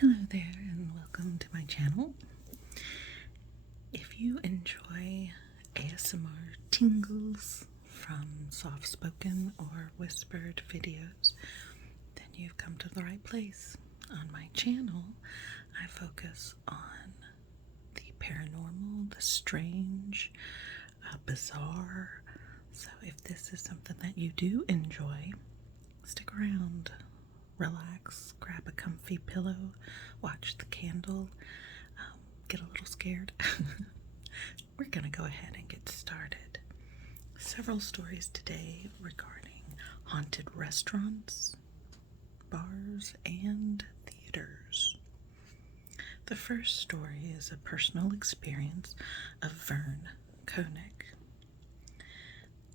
Hello there and welcome to my channel. If you enjoy ASMR tingles from soft-spoken or whispered videos, then you've come to the right place. On my channel, I focus on the paranormal, the strange, bizarre. So if this is something that you do enjoy, stick around. Relax, grab a comfy pillow, watch the candle, get a little scared. We're gonna go ahead and get started. Several stories today regarding haunted restaurants, bars, and theaters. The first story is a personal experience of Vern Koenig.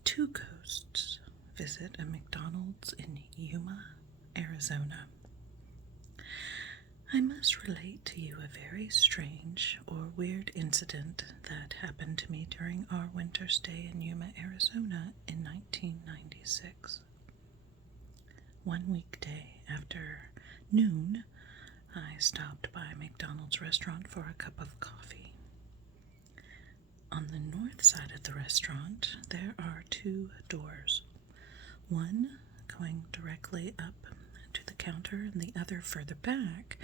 Two ghosts visit a McDonald's in Yuma, Arizona. I must relate to you a very strange or weird incident that happened to me during our winter stay in Yuma, Arizona in 1996. One weekday after noon, I stopped by McDonald's restaurant for a cup of coffee. On the north side of the restaurant, there are two doors. One going directly up to the counter and the other further back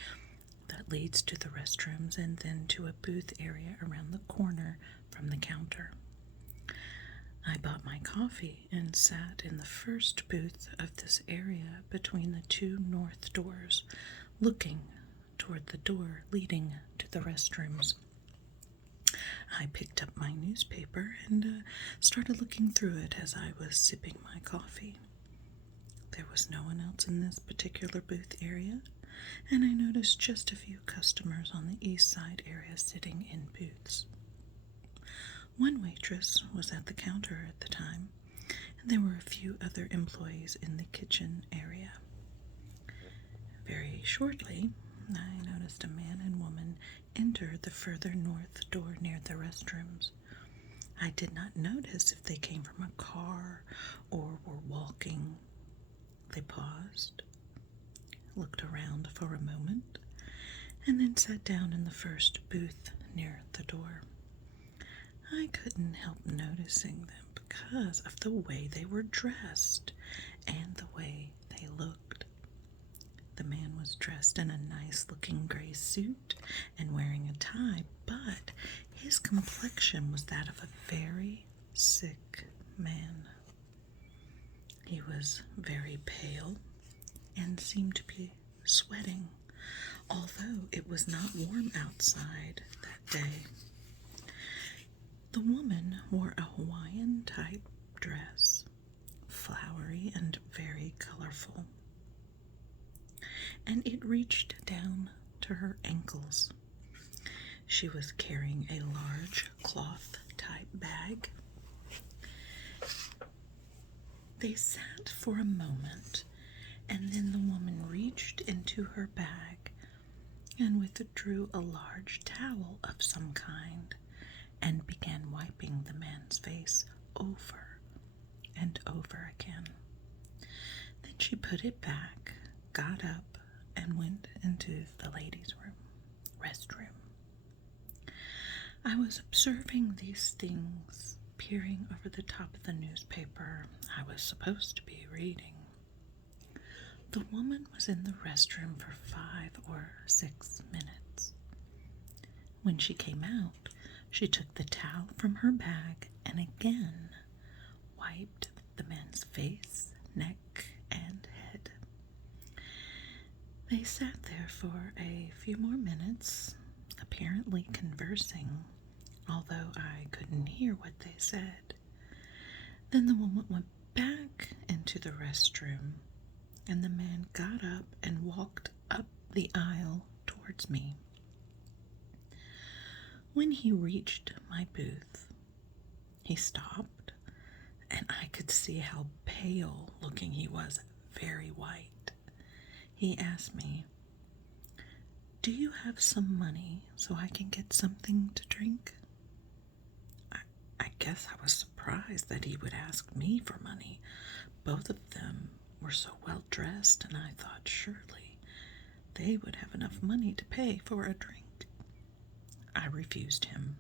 that leads to the restrooms and then to a booth area around the corner from the counter. I bought my coffee and sat in the first booth of this area between the two north doors, looking toward the door leading to the restrooms. I picked up my newspaper and started looking through it as I was sipping my coffee. There was no one else in this particular booth area, and I noticed just a few customers on the east side area sitting in booths. One waitress was at the counter at the time, and there were a few other employees in the kitchen area. Very shortly, I noticed a man and woman enter the further north door near the restrooms. I did not notice if they came from a car or were walking. They paused, looked around for a moment, and then sat down in the first booth near the door. I couldn't help noticing them because of the way they were dressed and the way they looked. The man was dressed in a nice-looking gray suit and wearing a tie, but his complexion was that of a very sick man. He was very pale and seemed to be sweating, although it was not warm outside that day. The woman wore a Hawaiian-type dress, flowery and very colorful, and it reached down to her ankles. She was carrying a large cloth-type bag. They sat for a moment, and then the woman reached into her bag and withdrew a large towel of some kind and began wiping the man's face over and over again. Then she put it back, got up, and went into the ladies' restroom. I was observing these things, peering over the top of the newspaper I was supposed to be reading. The woman was in the restroom for 5 or 6 minutes. When she came out, she took the towel from her bag and again wiped the man's face, neck, and head. They sat there for a few more minutes, apparently conversing, although I couldn't hear what they said. Then the woman went back into the restroom, and the man got up and walked up the aisle towards me. When he reached my booth, he stopped, and I could see how pale looking he was, very white. He asked me, "Do you have some money so I can get something to drink?" I guess I was surprised that he would ask me for money. Both of them were so well dressed, and I thought surely they would have enough money to pay for a drink. I refused him.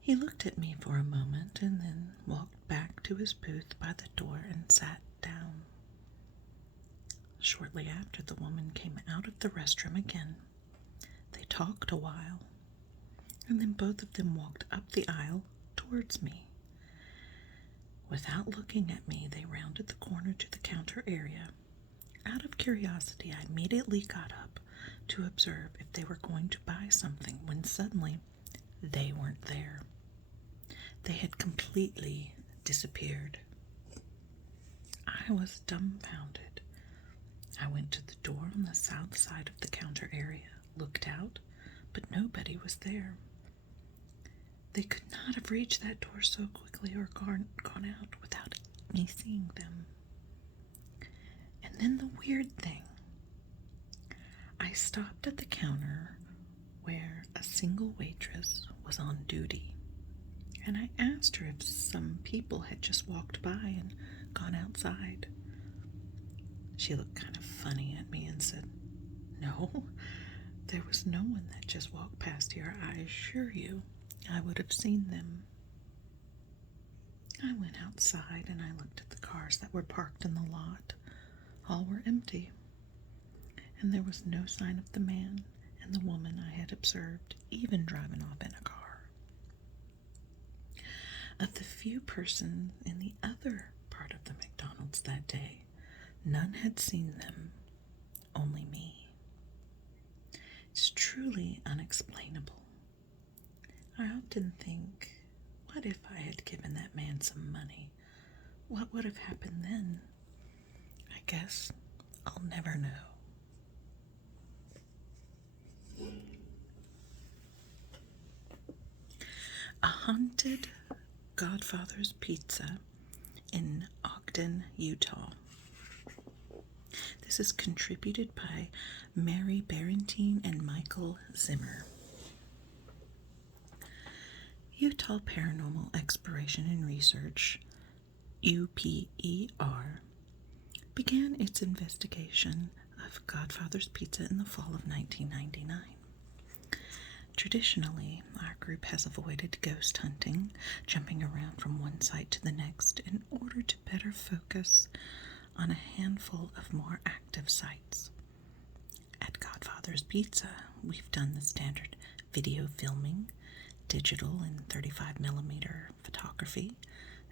He looked at me for a moment and then walked back to his booth by the door and sat down. Shortly after, the woman came out of the restroom again. They talked a while, and then both of them walked up the aisle towards me. Without looking at me, they rounded the corner to the counter area. Out of curiosity, I immediately got up to observe if they were going to buy something when suddenly they weren't there. They had completely disappeared. I was dumbfounded. I went to the door on the south side of the counter area, looked out, but nobody was there. They could not have reached that door so quickly or gone out without me seeing them. And then the weird thing. I stopped at the counter where a single waitress was on duty, and I asked her if some people had just walked by and gone outside. She looked kind of funny at me and said, "No, there was no one that just walked past here. I assure you, I would have seen them." I went outside and I looked at the cars that were parked in the lot. All were empty, and there was no sign of the man and the woman I had observed even driving off in a car. Of the few persons in the other part of the McDonald's that day, none had seen them, only me. It's truly unexplainable. I often think, what if I had given that man some money? What would have happened then? I guess I'll never know. A haunted Godfather's Pizza in Ogden, Utah. This is contributed by Mary Barentine and Michael Zimmer. Utah Paranormal Exploration and Research, UPER, began its investigation of Godfather's Pizza in the fall of 1999. Traditionally, our group has avoided ghost hunting, jumping around from one site to the next in order to better focus on a handful of more active sites. At Godfather's Pizza, we've done the standard video filming, digital and 35mm photography,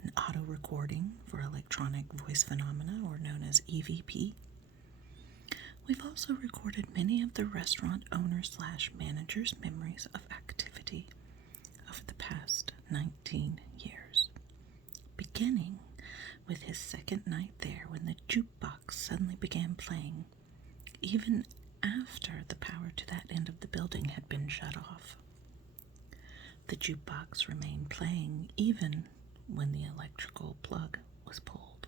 and auto recording for electronic voice phenomena, or known as EVP. We've also recorded many of the restaurant owner/manager's memories of activity over the past 19 years, beginning with his second night there when the jukebox suddenly began playing, even after the power to that end of the building had been shut off. The jukebox remained playing even when the electrical plug was pulled.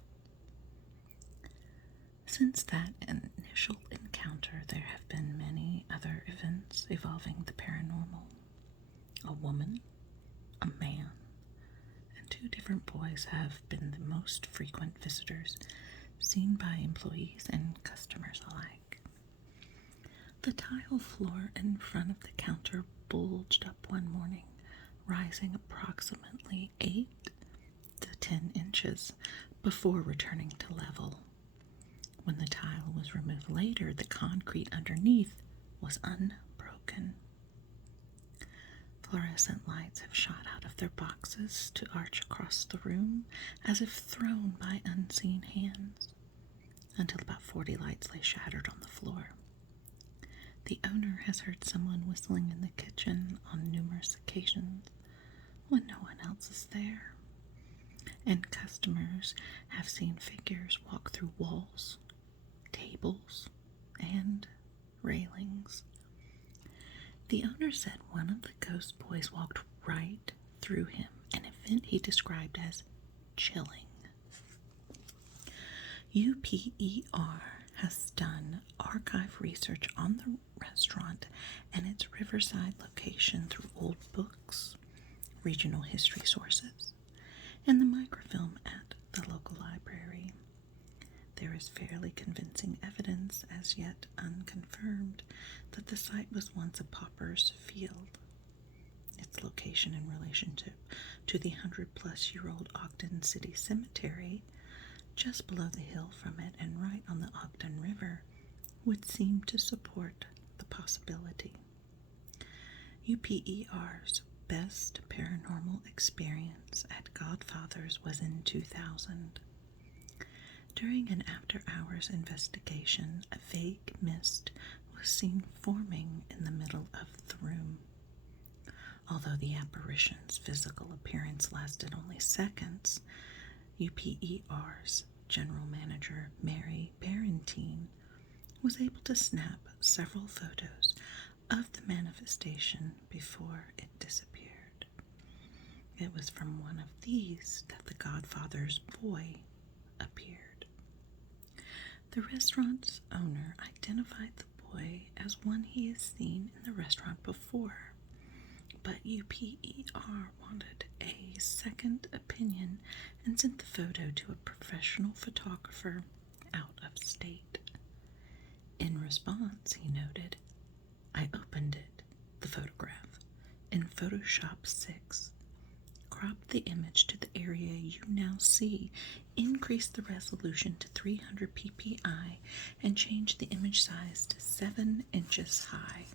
Since that initial encounter, there have been many other events involving the paranormal. A woman, a man, and 2 different boys have been the most frequent visitors seen by employees and customers alike. The tile floor in front of the counter bulged up one morning, rising approximately 8 to 10 inches before returning to level. When the tile was removed later, the concrete underneath was unbroken. Fluorescent lights have shot out of their boxes to arch across the room as if thrown by unseen hands, until about 40 lights lay shattered on the floor. The owner has heard someone whistling in the kitchen on numerous occasions when no one else is there, and customers have seen figures walk through walls, tables, and railings. The owner said one of the ghost boys walked right through him, an event he described as chilling. UPER has done archive research on the restaurant and its riverside location through old books, regional history sources, and the microfilm at the local library. there is fairly convincing evidence, as yet unconfirmed, that the site was once a pauper's field. Its location in relationship to the 100-plus-year-old Ogden City Cemetery, just below the hill from it and right on the Ogden River, would seem to support the possibility. UPER's best paranormal experience at Godfather's was in 2000. During an after-hours investigation, a vague mist was seen forming in the middle of the room. Although the apparition's physical appearance lasted only seconds, UPER's general manager, Mary Barentine, was able to snap several photos of the manifestation before it disappeared. It was from one of these that the Godfather's boy appeared. The restaurant's owner identified the boy as one he has seen in the restaurant before, but UPER wanted a second opinion and sent the photo to a professional photographer out of state. In response, he noted, "I opened it, the photograph, in Photoshop 6, cropped the image to the area you now see, increased the resolution to 300 ppi, and changed the image size to 7 inches high.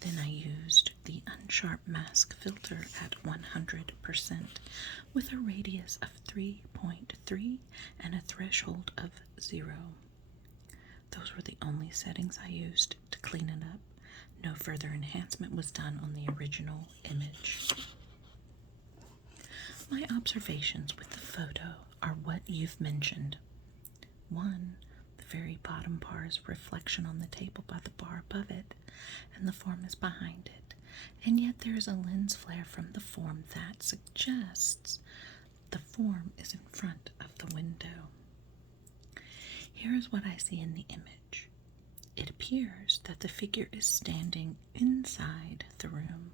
Then I used the unsharp mask filter at 100% with a radius of 3.3 and a threshold of 0. Those were the only settings I used to clean it up. No further enhancement was done on the original image." My observations with the photo are what you've mentioned. 1, the very bottom bar is reflection on the table by the bar above it, and the form is behind it, and yet there is a lens flare from the form that suggests the form is in front of the window. Here is what I see in the image. It appears that the figure is standing inside the room,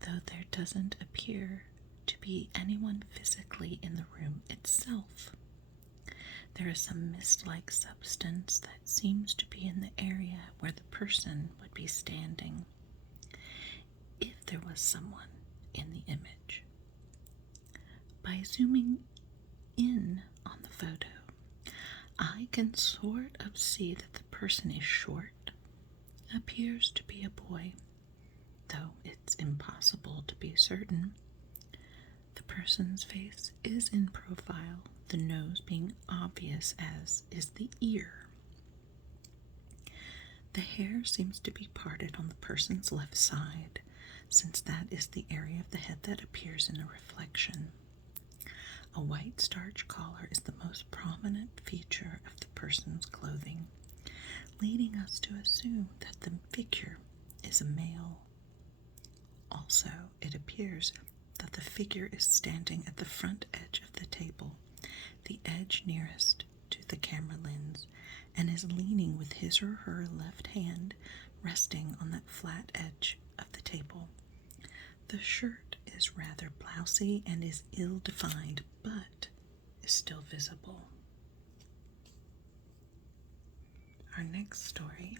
though there doesn't appear to be anyone physically in the room itself. There is some mist-like substance that seems to be in the area where the person would be standing, if there was someone in the image. By zooming in on the photo, I can sort of see that the person is short, appears to be a boy, though it's impossible to be certain. The person's face is in profile, the nose being obvious, as is the ear. The hair seems to be parted on the person's left side, since that is the area of the head that appears in the reflection. A white starch collar is the most prominent feature of the person's clothing, leading us to assume that the figure is a male. Also, it appears that the figure is standing at the front edge of the table, the edge nearest to the camera lens, and is leaning with his or her left hand resting on that flat edge of the table. The shirt is rather blousy and is ill-defined, but is still visible. Our next story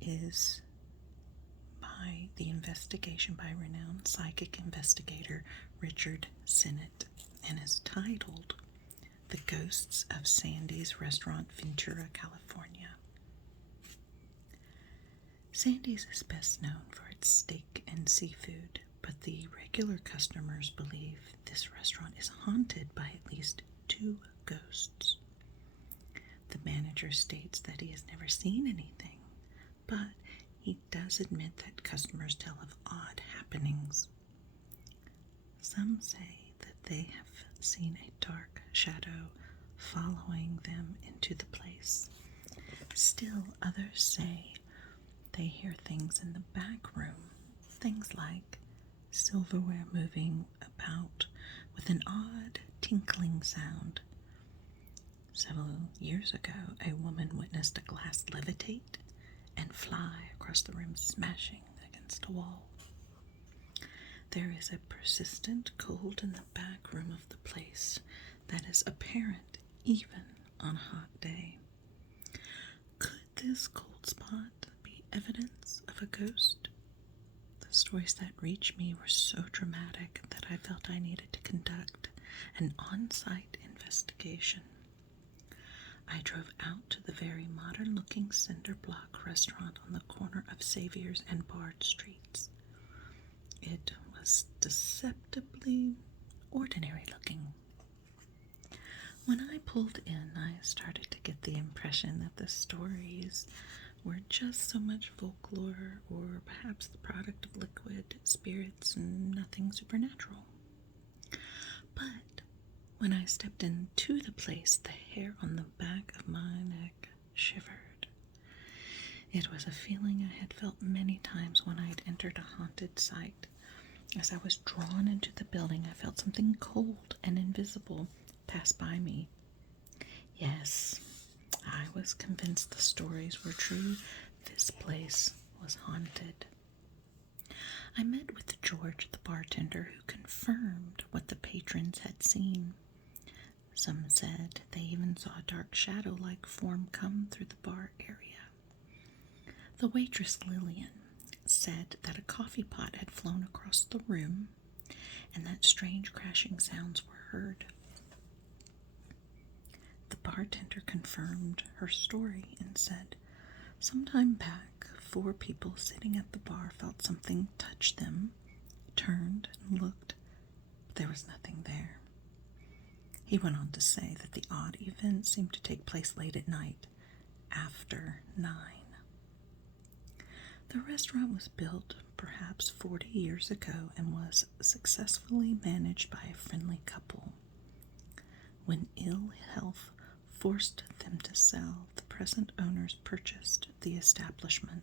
is by the investigation by renowned psychic investigator Richard Sinnott, and is titled "The Ghosts of Sandy's Restaurant, Ventura, California." Sandy's is best known for its steak and seafood, but the regular customers believe this restaurant is haunted by at least 2 ghosts. The manager states that he has never seen anything, but he does admit that customers tell of odd happenings. Some say that they have seen a dark shadow following them into the place. Still, others say they hear things in the back room, things like silverware moving about with an odd tinkling sound. Several years ago, a woman witnessed a glass levitate and fly across the room, smashing against a wall. There is a persistent cold in the back room of the place that is apparent even on a hot day. Could this cold spot be evidence of a ghost? The stories that reached me were so dramatic that I felt I needed to conduct an on-site investigation. I drove out to the very modern-looking cinder block restaurant on the corner of Saviour's and Bard Streets. It was deceptively ordinary-looking. When I pulled in, I started to get the impression that the stories were just so much folklore or perhaps the product of liquid spirits and nothing supernatural. But when I stepped into the place, the hair on the back of my neck shivered. It was a feeling I had felt many times when I had entered a haunted site. As I was drawn into the building, I felt something cold and invisible pass by me. Yes, I was convinced the stories were true. This place was haunted. I met with George, the bartender, who confirmed what the patrons had seen. Some said they even saw a dark shadow-like form come through the bar area. The waitress, Lillian, said that a coffee pot had flown across the room and that strange crashing sounds were heard. The bartender confirmed her story and said, sometime back, 4 people sitting at the bar felt something touch them, turned and looked, but there was nothing there. He went on to say that the odd events seemed to take place late at night, after 9. The restaurant was built perhaps 40 years ago and was successfully managed by a friendly couple. When ill health forced them to sell, the present owners purchased the establishment.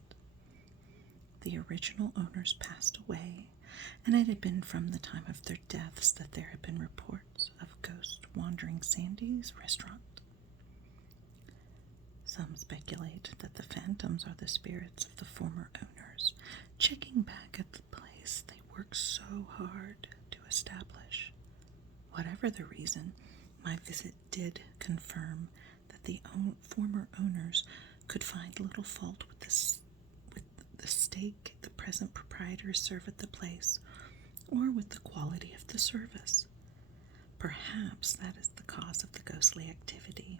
The original owners passed away, and it had been from the time of their deaths that there had been reports of ghosts wandering Sandy's restaurant. Some speculate that the phantoms are the spirits of the former owners, checking back at the place they worked so hard to establish. Whatever the reason, my visit did confirm that the former owners could find little fault with the steak the present proprietors serve at the place, or with the quality of the service. Perhaps that is the cause of the ghostly activity.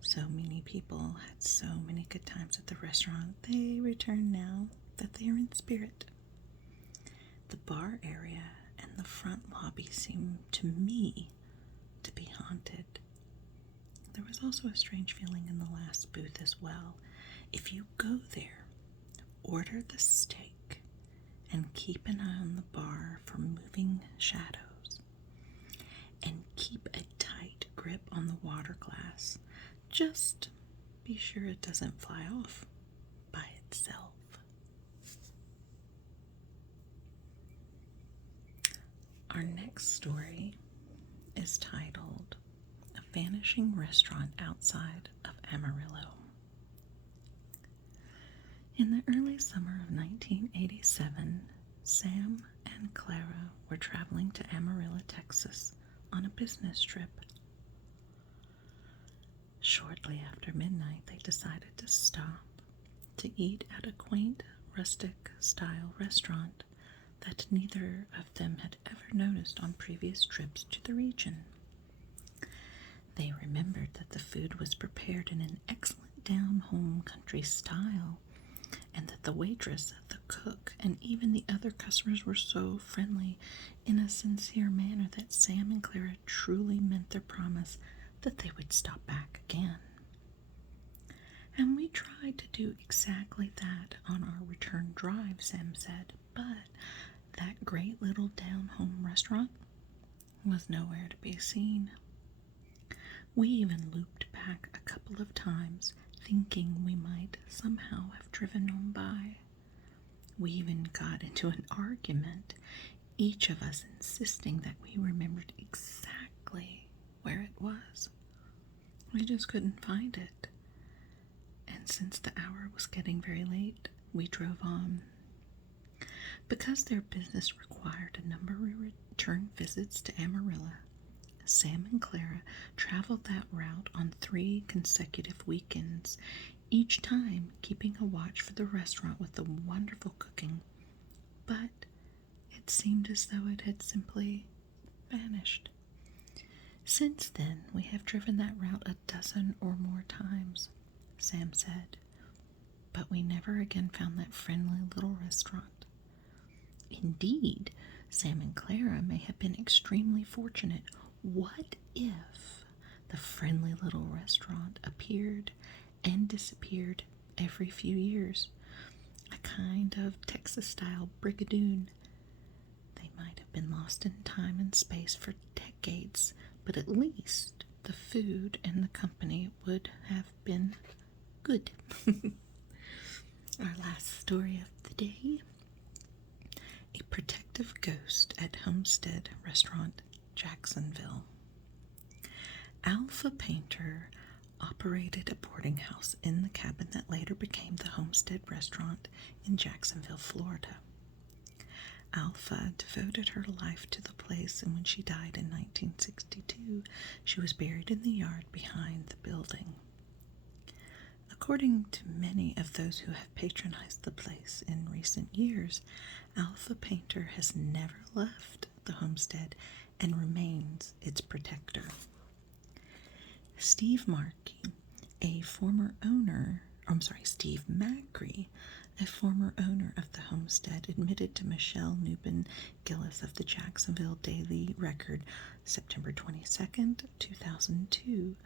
So many people had so many good times at the restaurant, they return now that they are in spirit. The bar area and the front lobby seem to me to be haunted. There was also a strange feeling in the last booth as well. If you go there, order the steak and keep an eye on the bar for moving shadows, and keep a tight grip on the water glass. Just be sure it doesn't fly off by itself. Our next story is titled A Vanishing Restaurant Outside of Amarillo. In the early summer of 1987, Sam and Clara were traveling to Amarillo, Texas on a business trip. Shortly after midnight, they decided to stop to eat at a quaint, rustic-style restaurant that neither of them had ever noticed on previous trips to the region. They remembered that the food was prepared in an excellent down-home country style, and that the waitress, the cook, and even the other customers were so friendly in a sincere manner that Sam and Clara truly meant their promise that they would stop back again. And we tried to do exactly that on our return drive, Sam said, but that great little down-home restaurant was nowhere to be seen. We even looped back a couple of times, thinking we might somehow have driven on by. We even got into an argument, each of us insisting that we remembered exactly where it was. We just couldn't find it. And since the hour was getting very late, we drove on. Because their business required a number of return visits to Amarillo, Sam and Clara traveled that route on 3 consecutive weekends, each time keeping a watch for the restaurant with the wonderful cooking. But it seemed as though it had simply vanished. Since then, we have driven that route a dozen or more times, Sam said, but we never again found that friendly little restaurant. Indeed, Sam and Clara may have been extremely fortunate. What if the friendly little restaurant appeared and disappeared every few years? A kind of Texas-style brigadoon. They might have been lost in time and space for decades, but at least the food and the company would have been good. Our last story of the day. A protective ghost at Homestead Restaurant, Jacksonville. Alpha Painter operated a boarding house in the cabin that later became the Homestead Restaurant in Jacksonville, Florida. Alpha devoted her life to the place, and when she died in 1962, she was buried in the yard behind the building. According to many of those who have patronized the place in recent years, Alpha Painter has never left the homestead and remains its protector. Steve Macri, a former owner of the homestead, admitted to Michelle Newbin Gillis of the Jacksonville Daily Record, September 22nd, 2002,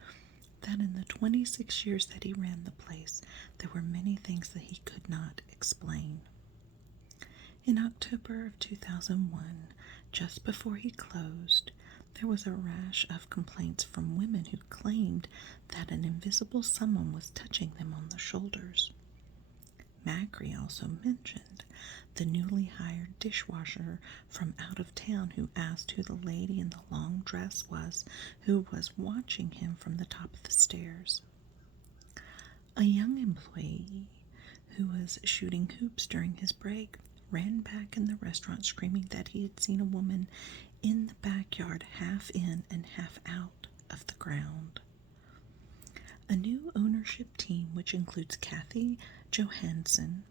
that in the 26 years that he ran the place, there were many things that he could not explain. In October of 2001, just before he closed, there was a rash of complaints from women who claimed that an invisible someone was touching them on the shoulders. Macri also mentioned the newly hired dishwasher from out of town who asked who the lady in the long dress was who was watching him from the top of the stairs. A young employee who was shooting hoops during his break ran back in the restaurant screaming that he had seen a woman in the backyard, half in and half out of the ground. A new ownership team, which includes Kathy Johansson,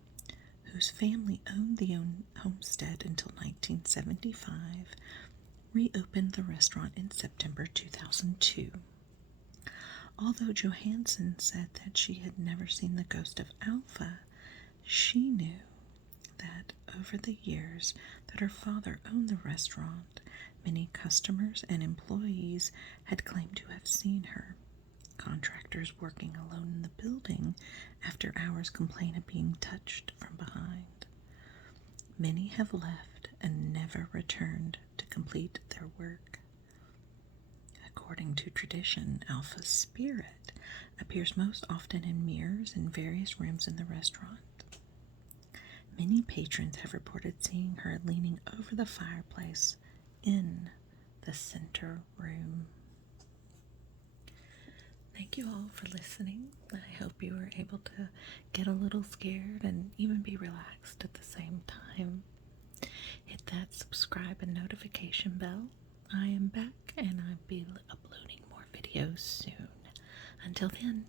whose family owned the homestead until 1975, reopened the restaurant in September 2002. Although Johansson said that she had never seen the ghost of Alpha, she knew that over the years that her father owned the restaurant, many customers and employees had claimed to have seen her. Contractors working alone in the building after hours complain of being touched from behind. Many have left and never returned to complete their work. According to tradition, Alpha's spirit appears most often in mirrors in various rooms in the restaurant. Many patrons have reported seeing her leaning over the fireplace in the center room. Thank you all for listening. I hope you were able to get a little scared and even be relaxed at the same time. Hit that subscribe and notification bell. I am back and I'll be uploading more videos soon. Until then,